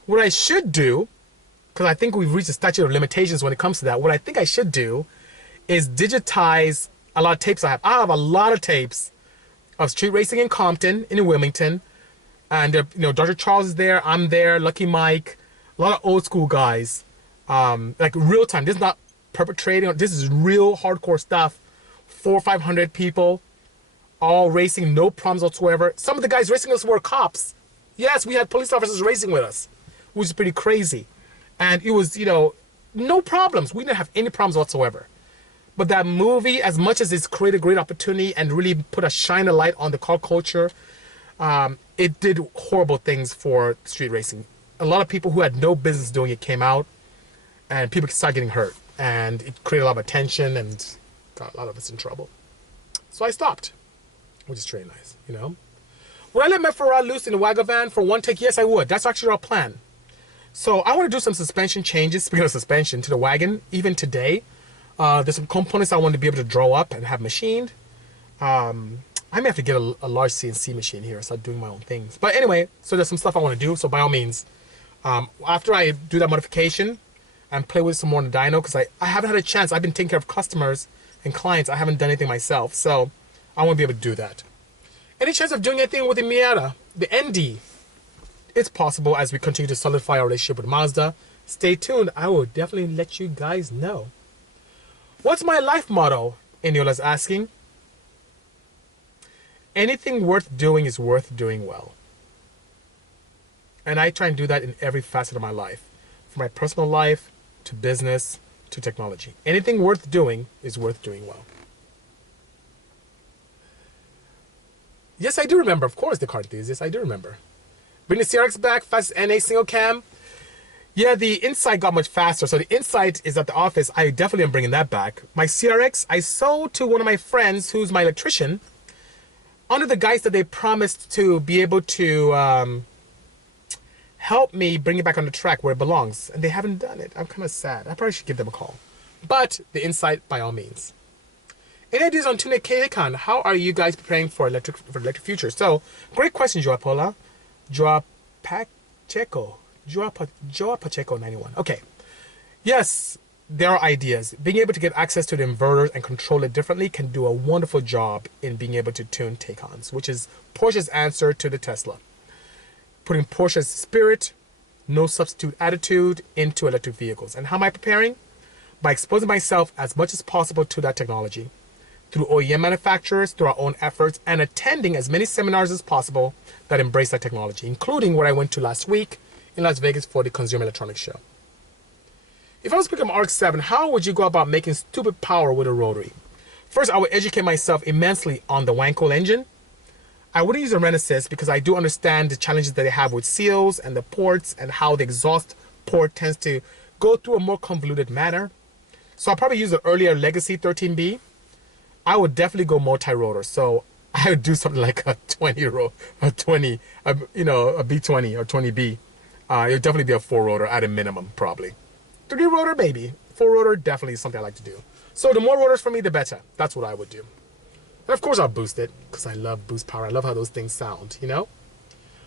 what I should do, because I think we've reached the statute of limitations when it comes to that, what I think I should do is digitize a lot of tapes I have. I have a lot of tapes of street racing in Compton, in Wilmington. And, you know, Dr. Charles is there. I'm there. Lucky Mike. A lot of old school guys. Like real time. This is not perpetrating. This is real hardcore stuff. 400 or 500 people. All racing. No problems whatsoever. Some of the guys racing us were cops. Yes, we had police officers racing with us. Which is pretty crazy. And it was, you know, no problems. We didn't have any problems whatsoever. But that movie, as much as it's created a great opportunity and really put a shine a light on the car culture, it did horrible things for street racing. A lot of people who had no business doing it came out, and people started getting hurt. And it created a lot of attention and got a lot of us in trouble. So I stopped, which is really nice, you know. Would I let my Ferrari loose in the Wagon van for one take? Yes, I would. That's actually our plan. So I want to do some suspension changes, speaking of suspension, to the wagon, even today. There's some components I want to be able to draw up and have machined. I may have to get a large CNC machine here and start doing my own things. But anyway, so there's some stuff I want to do. So by all means, after I do that modification and play with some more on the dyno, because I haven't had a chance. I've been taking care of customers and clients. I haven't done anything myself. So I want to be able to do that. Any chance of doing anything with the Miata, the ND? It's possible as we continue to solidify our relationship with Mazda. Stay tuned. I will definitely let you guys know. What's my life motto? Eniola's asking. Anything worth doing is worth doing well. And I try and do that in every facet of my life. From my personal life, to business, to technology. Anything worth doing is worth doing well. Yes, I do remember. Of course, the car enthusiast. I do remember. Bring the CRX back, fast NA single cam. Yeah, the Insight got much faster. So the Insight is at the office. I definitely am bringing that back. My CRX, I sold to one of my friends who's my electrician under the guise that they promised to be able to help me bring it back on the track where it belongs. And they haven't done it. I'm kind of sad. I probably should give them a call. But the Insight, by all means. Any ideas on Tune K-Con? How are you guys preparing for electric future? So, great question, Joa Paula. Joa Pacheco. Joa Pacheco 91. Okay. Yes, there are ideas. Being able to get access to the inverters and control it differently can do a wonderful job in being able to tune Taycans, which is Porsche's answer to the Tesla. Putting Porsche's spirit, no substitute attitude into electric vehicles. And how am I preparing? By exposing myself as much as possible to that technology. Through OEM manufacturers, through our own efforts, and attending as many seminars as possible that embrace that technology, including what I went to last week in Las Vegas for the Consumer Electronics Show. If I was picking up RX-7, how would you go about making stupid power with a rotary? First, I would educate myself immensely on the Wankel engine. I wouldn't use a Renesas because I do understand the challenges that they have with seals and the ports and how the exhaust port tends to go through a more convoluted manner. So I'll probably use the earlier Legacy 13B. I would definitely go multi-rotor. So I would do something like a B20 or 20B. It would definitely be a 4-rotor at a minimum, probably. 3-rotor, maybe. 4-rotor, definitely is something I like to do. So the more rotors for me, the better. That's what I would do. And of course, I'll boost it, because I love boost power. I love how those things sound, you know?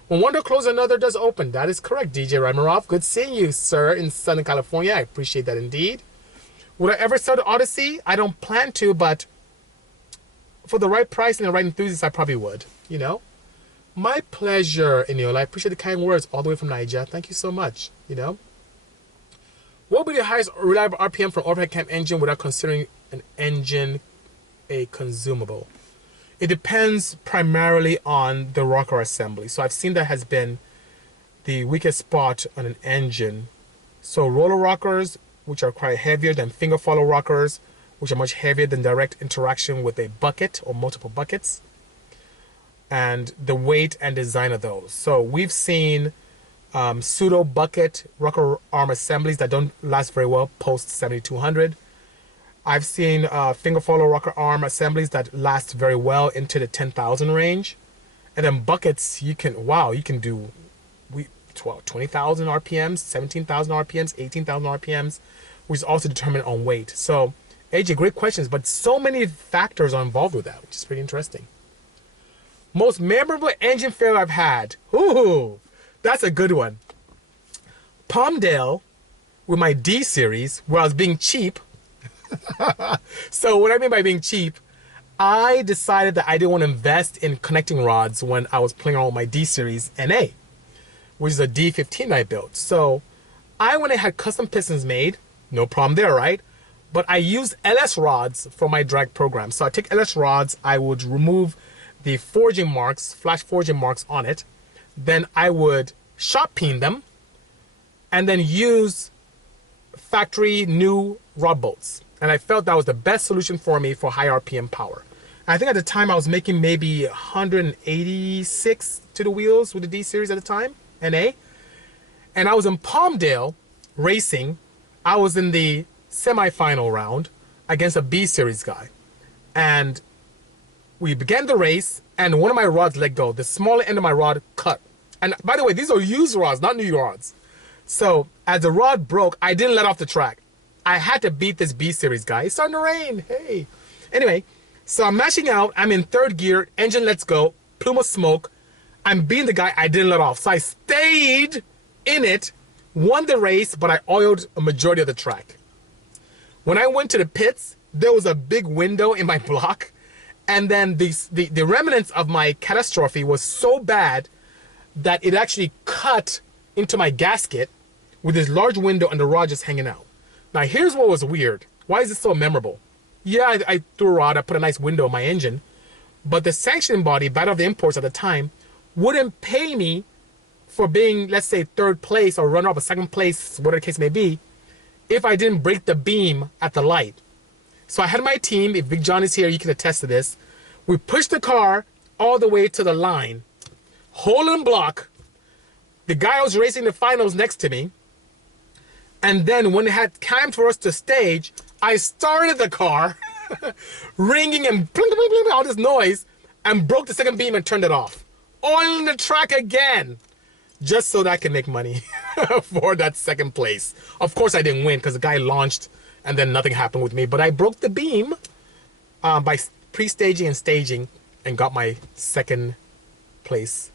When one door closes, another does open. That is correct, DJ Ramirov. Good seeing you, sir, in Southern California. I appreciate that indeed. Would I ever sell the Odyssey? I don't plan to, but for the right price and the right enthusiast, I probably would, you know? My pleasure, Eniola. I appreciate the kind words all the way from Nigeria. Thank you so much, you know? What would be the highest reliable RPM for an overhead cam engine without considering an engine a consumable? It depends primarily on the rocker assembly. So I've seen that has been the weakest spot on an engine. So roller rockers, which are quite heavier than finger follow rockers, which are much heavier than direct interaction with a bucket or multiple buckets, and the weight and design of those. So we've seen pseudo bucket rocker arm assemblies that don't last very well post 7200. I've seen finger follow rocker arm assemblies that last very well into the 10,000 range. And then buckets, you can do 20,000 RPMs, 17,000 RPMs, 18,000 RPMs, which is also determined on weight. So, AJ, great questions, but so many factors are involved with that, which is pretty interesting. Most memorable engine failure I've had. Ooh, that's a good one. Palmdale with my D series, where I was being cheap. So what I mean by being cheap, I decided that I didn't want to invest in connecting rods when I was playing around with my D series NA, which is a D15 I built. So I went and had custom pistons made, no problem there, right? But I used LS rods for my drag program. So I take LS rods, I would remove the forging marks, flash forging marks on it. Then I would shot peen them and then use factory new rod bolts. And I felt that was the best solution for me for high RPM power. And I think at the time I was making maybe 186 to the wheels with the D series at the time, NA. And I was in Palmdale racing. I was in the semi-final round against a B series guy. And we began the race and one of my rods let go. The smaller end of my rod cut. And by the way, these are used rods, not new rods. So as the rod broke, I didn't let off the track. I had to beat this B series guy. It's starting to rain. Hey. Anyway, so I'm mashing out. I'm in third gear. Engine lets go. Plume of smoke. I'm beating the guy I didn't let off. So I stayed in it, won the race, but I oiled a majority of the track. When I went to the pits, there was a big window in my block. And then the remnants of my catastrophe was so bad that it actually cut into my gasket with this large window and the rod just hanging out. Now here's what was weird. Why is this so memorable? Yeah, I threw a rod, I put a nice window in my engine, but the sanctioning body, Battle of the Imports at the time, wouldn't pay me for being, let's say, third place or runner-up or second place, whatever the case may be, if I didn't break the beam at the light. So I had my team, if Big John is here, you can attest to this. We pushed the car all the way to the line, hole in block. The guy was racing the finals next to me. And then when it had time for us to stage, I started the car, ringing and bling, bling, bling, all this noise, and broke the second beam and turned it off. Oiling the track again, just so that I can make money for that second place. Of course, I didn't win because the guy launched and then nothing happened with me. But I broke the beam by pre-staging and staging and got my second place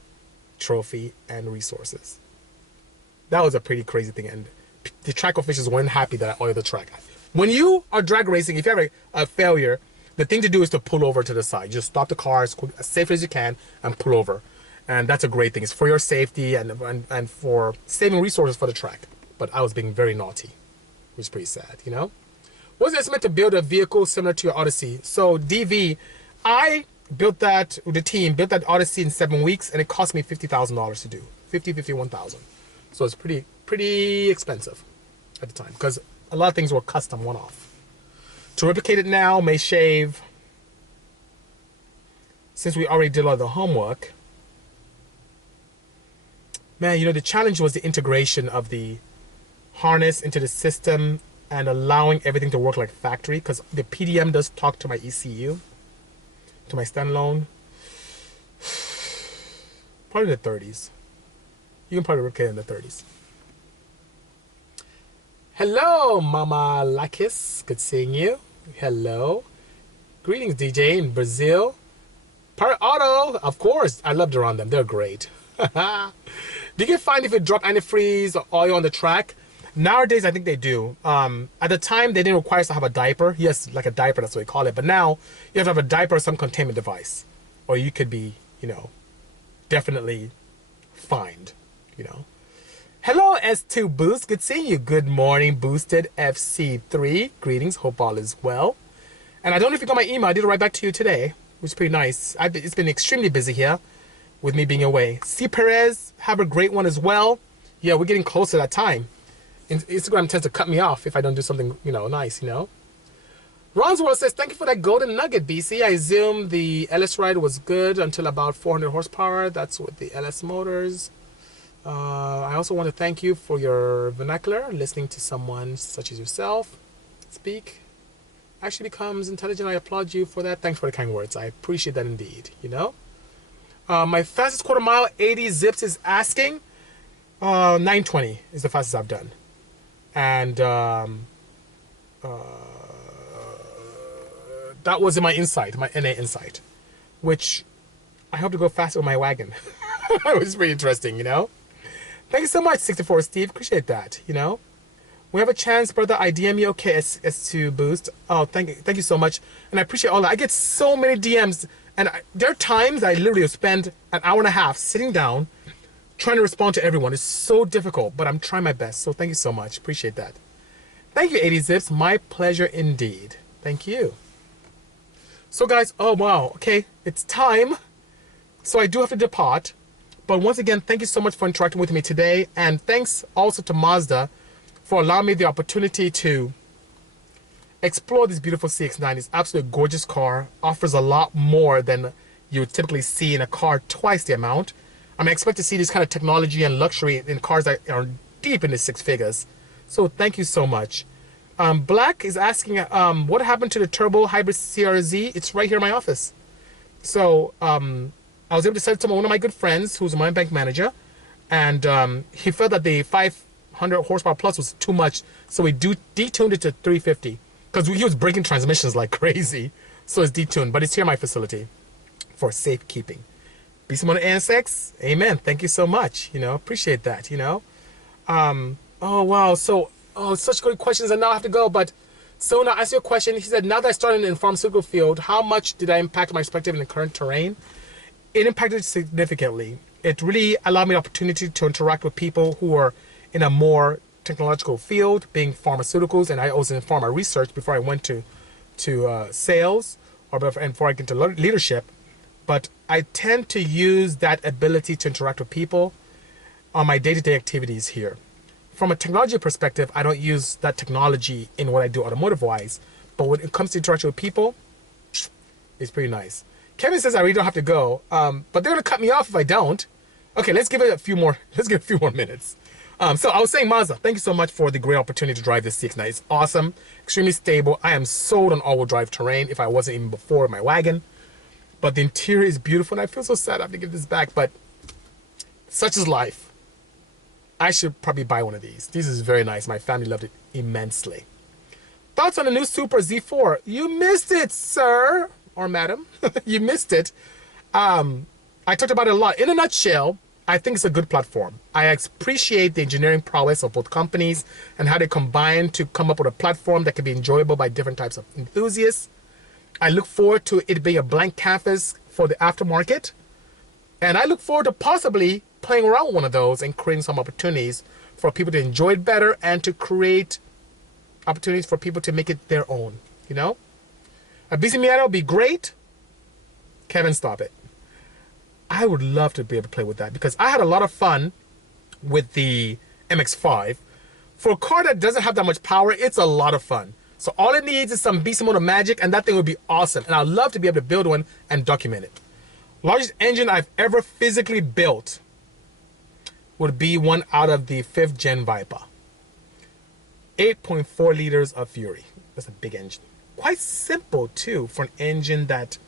trophy and resources. That was a pretty crazy thing. And the track officials weren't happy that I oiled the track. When you are drag racing, if you have a failure, the thing to do is to pull over to the side. Just stop the car as safely as you can and pull over. And that's a great thing. It's for your safety and for saving resources for the track. But I was being very naughty, which is pretty sad, you know? What's the estimate to build a vehicle similar to your Odyssey? So DV, I built that with the team, built that Odyssey in 7 weeks, and it cost me $50,000 to do. $51,000. So it's pretty expensive at the time because a lot of things were custom one-off. To replicate it now may shave, since we already did a lot of the homework. Man, you know, the challenge was the integration of the harness into the system and allowing everything to work like factory, because the PDM does talk to my ECU, to my standalone. Probably the 30s. You can probably replicate in the 30s. Hello, Mama Lakis. Good seeing you. Hello. Greetings, DJ in Brazil. Pirate Auto, of course. I love to run them. They're great. Do you get fined if you drop antifreeze or oil on the track? Nowadays, I think they do. At the time, they didn't require us to have a diaper. Yes, like a diaper, that's what we call it. But now, you have to have a diaper or some containment device. Or you could be, you know, definitely fined, you know. Hello, S2 Boost. Good seeing you. Good morning, Boosted FC3. Greetings. Hope all is well. And I don't know if you got my email. I did it right back to you today, which is pretty nice. It's been extremely busy here with me being away. C. Perez, have a great one as well. Yeah, we're getting close to that time. Instagram tends to cut me off if I don't do something, you know, nice, you know. Ronsworth says, thank you for that golden nugget, BC. I assume the LS ride was good until about 400 horsepower. That's with the LS motors. I also want to thank you for your vernacular. Listening to someone such as yourself speak actually becomes intelligent. I applaud you for that. Thanks for the kind words. I appreciate that indeed, you know. My fastest quarter mile, 80 zips, is asking. 920 is the fastest I've done. And that was in my Insight, my NA Insight, which I hope to go faster with my wagon. It was pretty interesting, you know. Thank you so much, 64 Steve. Appreciate that, you know. We have a chance, brother. I DM you. Okay, S2 boost. Oh, thank you so much. And I appreciate all that. I get so many DMs. And there are times I literally spend an hour and a half sitting down trying to respond to everyone. It's so difficult, but I'm trying my best. So thank you so much. Appreciate that. Thank you, 80 Zips. My pleasure indeed. Thank you. So guys, oh wow. Okay, it's time. So I do have to depart. But once again, thank you so much for interacting with me today. And thanks also to Mazda for allowing me the opportunity to explore this beautiful CX9. It's absolutely gorgeous car. Offers a lot more than you would typically see in a car, twice the amount. I mean, I expect to see this kind of technology and luxury in cars that are deep in the six figures. So thank you so much. Black is asking, what happened to the turbo hybrid CRZ? It's right here in my office. So I was able to sell it to one of my good friends who's my bank manager. And he felt that the 500 horsepower plus was too much. So we detuned it to 350. Because he was breaking transmissions like crazy. So it's detuned. But it's here in my facility for safekeeping. Bisimoto ANSX, amen. Thank you so much. You know, appreciate that, you know. Oh, wow. So, such good questions. And now I have to go. But so now, ask you a question. He said, now that I started in the pharmaceutical field, how much did I impact my perspective in the current terrain? It impacted significantly. It really allowed me the opportunity to interact with people who are in a more technological field, being pharmaceuticals. And I was in pharma research before I went to sales and before I get into leadership. But I tend to use that ability to interact with people on my day-to-day activities here. From a technology perspective, I don't use that technology in what I do automotive-wise. But when it comes to interaction with people, it's pretty nice. Kevin says I really don't have to go, but they're going to cut me off if I don't. Okay, let's give it a few more. Let's give it a few more minutes. So I was saying, Mazda, thank you so much for the great opportunity to drive this CX9. It's awesome, extremely stable. I am sold on all-wheel drive terrain if I wasn't even before in my wagon. But the interior is beautiful, and I feel so sad I have to give this back, but such is life. I should probably buy one of these. This is very nice. My family loved it immensely. Thoughts on the new Super Z4? You missed it, sir, or madam. You missed it. I talked about it a lot. In a nutshell, I think it's a good platform. I appreciate the engineering prowess of both companies and how they combine to come up with a platform that can be enjoyable by different types of enthusiasts. I look forward to it being a blank canvas for the aftermarket. And I look forward to possibly playing around with one of those and creating some opportunities for people to enjoy it better and to create opportunities for people to make it their own, you know? A Bisimoto would be great. Kevin, stop it. I would love to be able to play with that because I had a lot of fun with the MX-5. For a car that doesn't have that much power, it's a lot of fun. So all it needs is some Bisimoto magic, and that thing would be awesome. And I'd love to be able to build one and document it. Largest engine I've ever physically built would be one out of the 5th gen Viper. 8.4 liters of Fury. That's a big engine. Quite simple, too, for an engine that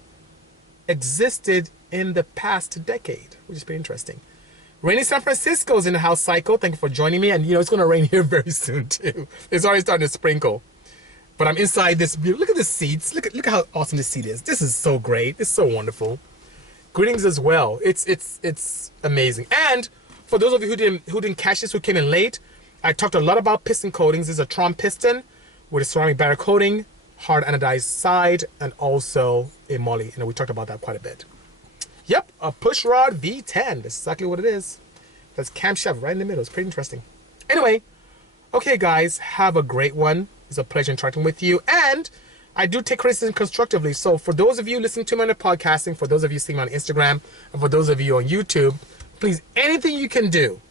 existed in the past decade, which is pretty interesting. Rainy San Francisco's in the house, Cycle. Thank you for joining me. And, you know, it's going to rain here very soon, too. It's already starting to sprinkle. But I'm inside this. Look at the seats. Look at how awesome this seat is. This is so great. It's so wonderful. Greetings as well. It's amazing. And for those of you who didn't catch this, who came in late, I talked a lot about piston coatings. This is a Tron piston with a ceramic barrier coating, hard anodized side, and also a moly. And we talked about that quite a bit. Yep, a push rod V10. That's exactly what it is. That's camshaft right in the middle. It's pretty interesting. Anyway, okay, guys, have a great one. It's a pleasure interacting with you. And I do take criticism constructively. So for those of you listening to me on the podcasting, for those of you seeing me on Instagram, and for those of you on YouTube, please, anything you can do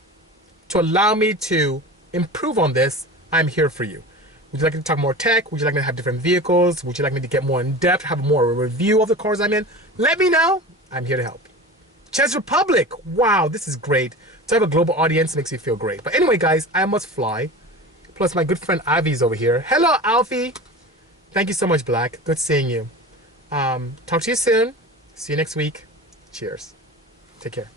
to allow me to improve on this, I'm here for you. Would you like me to talk more tech? Would you like me to have different vehicles? Would you like me to get more in depth, have more of a review of the cars I'm in? Let me know. I'm here to help. Czech Republic. Wow, this is great. To have a global audience makes me feel great. But anyway, guys, I must fly. Plus, my good friend Avi's over here. Hello, Alfie. Thank you so much, Black. Good seeing you. Talk to you soon. See you next week. Cheers. Take care.